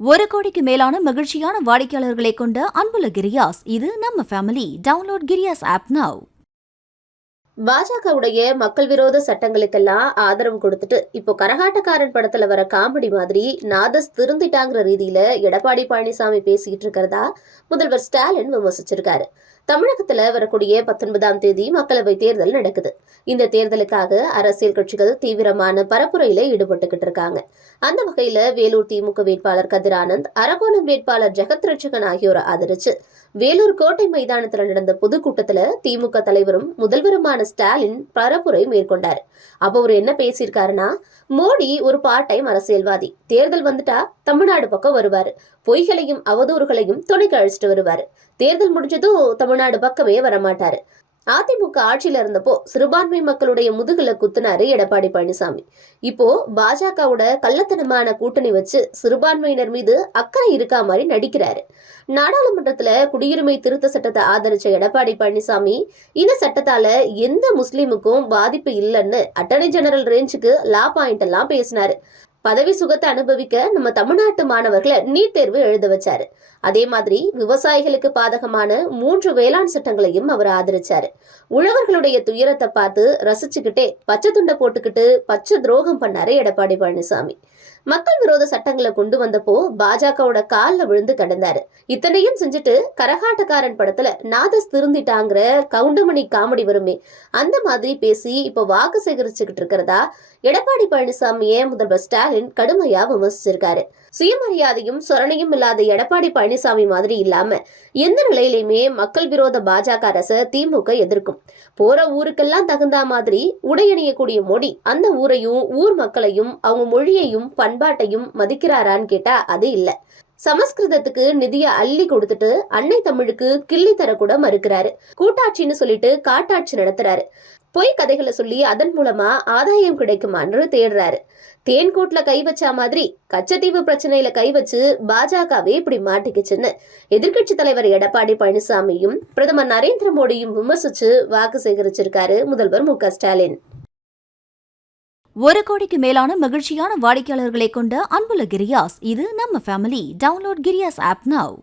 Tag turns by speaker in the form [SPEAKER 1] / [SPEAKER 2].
[SPEAKER 1] ஒரு கோடிக்கு மேலான மகிழ்ச்சியான வாடிக்கையாளர்களை கொண்ட அன்புல கிரியாஸ். இது நம்ம family download Kriyas app now
[SPEAKER 2] பாஜகவுடைய மக்கள் விரோத சட்டங்களுக்கெல்லாம் ஆதரவு கொடுத்துட்டு இப்போ கரகாட்டக்காரன் படத்துல வர காமெடி மாதிரி நாதஸ் திருந்திட்டாங்கிற ரீதியில எடப்பாடி பழனிசாமி பேசிக்கிட்டு இருக்கிறதா முதல்வர் ஸ்டாலின் விமர்சிச்சிருக்காரு. தமிழகத்துல வரக்கூடிய பத்தொன்பதாம் தேதி மக்களவை தேர்தல் நடக்குது. இந்த தேர்தலுக்காக அரசியல் கட்சிகள் தீவிரமான பரப்புரையில ஈடுபட்டுக்கிட்டு இருக்காங்க. அந்த வகையில வேலூர் திமுக வேட்பாளர் கதிர் ஆனந்த் வேட்பாளர் ஜெகத் ரட்சகன் ஆகியோரை ஆதரிச்சு வேலூர் கோட்டை மைதானத்துல நடந்த பொதுக்கூட்டத்தில் திமுக தலைவரும் முதல்வருமான ஸ்டாலின் பரப்புரை மேற்கொண்டார். அப்ப அவர் என்ன பேசியிருக்காருன்னா மோடி ஒரு பார்ட் டைம் அரசியல்வாதி. தேர்தல் வந்துட்டா தமிழ்நாடு பக்கம் வருவாரு. பொய்களையும் அவதூறுகளையும் துணைக்கு அழைச்சிட்டு வருவாரு. தேர்தல் முடிஞ்சதும் தமிழ்நாடு பக்கமே வரமாட்டார். அதிமுக ஆட்சியில இருந்தப்போ சிறுபான்மை மக்களுடைய முதுகுல குத்துனாரு எடப்பாடி பழனிசாமி. இப்போ பாஜகவோட கள்ளத்தனமான கூட்டணி வச்சு சிறுபான்மையினர் மீது அக்கறை இருக்கா மாதிரி நடிக்கிறாரு. நாடாளுமன்றத்துல குடியுரிமை திருத்த சட்டத்தை ஆதரிச்ச எடப்பாடி பழனிசாமி இந்த சட்டத்தால எந்த முஸ்லீமுக்கும் பாதிப்பு இல்லைன்னு அட்டர்னி ஜெனரல் ரேஞ்சுக்கு லா பாயிண்ட் எல்லாம் பேசினாரு. பதவி சுகத்தை அனுபவிக்க நம்ம தமிழ்நாட்டு மாணவர்களை நீட் தேர்வு எழுத வச்சாரு. அதே மாதிரி விவசாயிகளுக்கு பாதகமான மூன்று வேளாண் சட்டங்களையும் அவர் ஆதரிச்சாரு. உழவர்களுடைய துயரத்தை பார்த்து ரசிச்சுக்கிட்டே பச்சை துண்டை போட்டுக்கிட்டு பச்சை துரோகம் பண்ணாரு எடப்பாடி பழனிசாமி. மக்கள் விரோத சட்டங்களை கொண்டு வந்தப்போ பாஜகவோட கால்ல விழுந்து கிடந்தாரு. இத்தனையும் செஞ்சுட்டு கரகாட்டக்காரன் படத்துல நாதஸ் திருந்திட்டாங்கிற கவுண்டமணி காமெடி வருமே அந்த மாதிரி பேசி இப்போ வாக்கு சேகரிச்சுக்கிட்டு இருக்கிறதா? எடப்பாடி பழனிசாமியை முதல்வர் ஸ்டாலின் கடுமையா விமர்சிச்சிருக்காரு. சுயமரியாதையும் சொரணையும் இல்லாத எடப்பாடி பழனிசாமி மாதிரி இல்லாம எந்த நிலையிலையுமே மக்கள் விரோத பாஜக அரசு திமுக எதிர்க்கும். போற ஊருக்கெல்லாம் தகுந்த மாதிரி உடையணியக்கூடிய மோடி அந்த ஊரையும் ஊர் மக்களையும் அவங்க மொழியையும் பண்பாட்டையும் மதிக்கிறாரான்னு கேட்டா அது இல்ல. சமஸ்கிருதத்துக்கு நிதிய அள்ளி கொடுத்துட்டு அன்னை தமிழுக்கு கிள்ளி தர கூட மறுக்கிறாரு. கூட்டாட்சின்னு சொல்லிட்டு காட்டாட்சி நடத்துறாரு. பொய் கதைகளை சொல்லி அதன் மூலமா ஆதாயம் கிடைக்குமான்னு தேடுறாரு. தேன்கூட்ல கை வச்சா மாதிரி கச்சத்தீவு பிரச்சனையில கை வச்சு பாஜகவே இப்படி மாட்டிக்கிச்சுன்னு எதிர்க்கட்சி தலைவர் எடப்பாடி பழனிசாமியும் பிரதமர் நரேந்திர மோடியும் விமர்சிச்சு வாக்கு சேகரிச்சிருக்காரு முதல்வர் மு ஸ்டாலின்.
[SPEAKER 1] ஒரு கோடிக்கு மேலான மகிழ்ச்சியான வாடிக்கையாளர்களை கொண்ட அன்புல கிரியாஸ் இது நம்ம family download Kriyas app now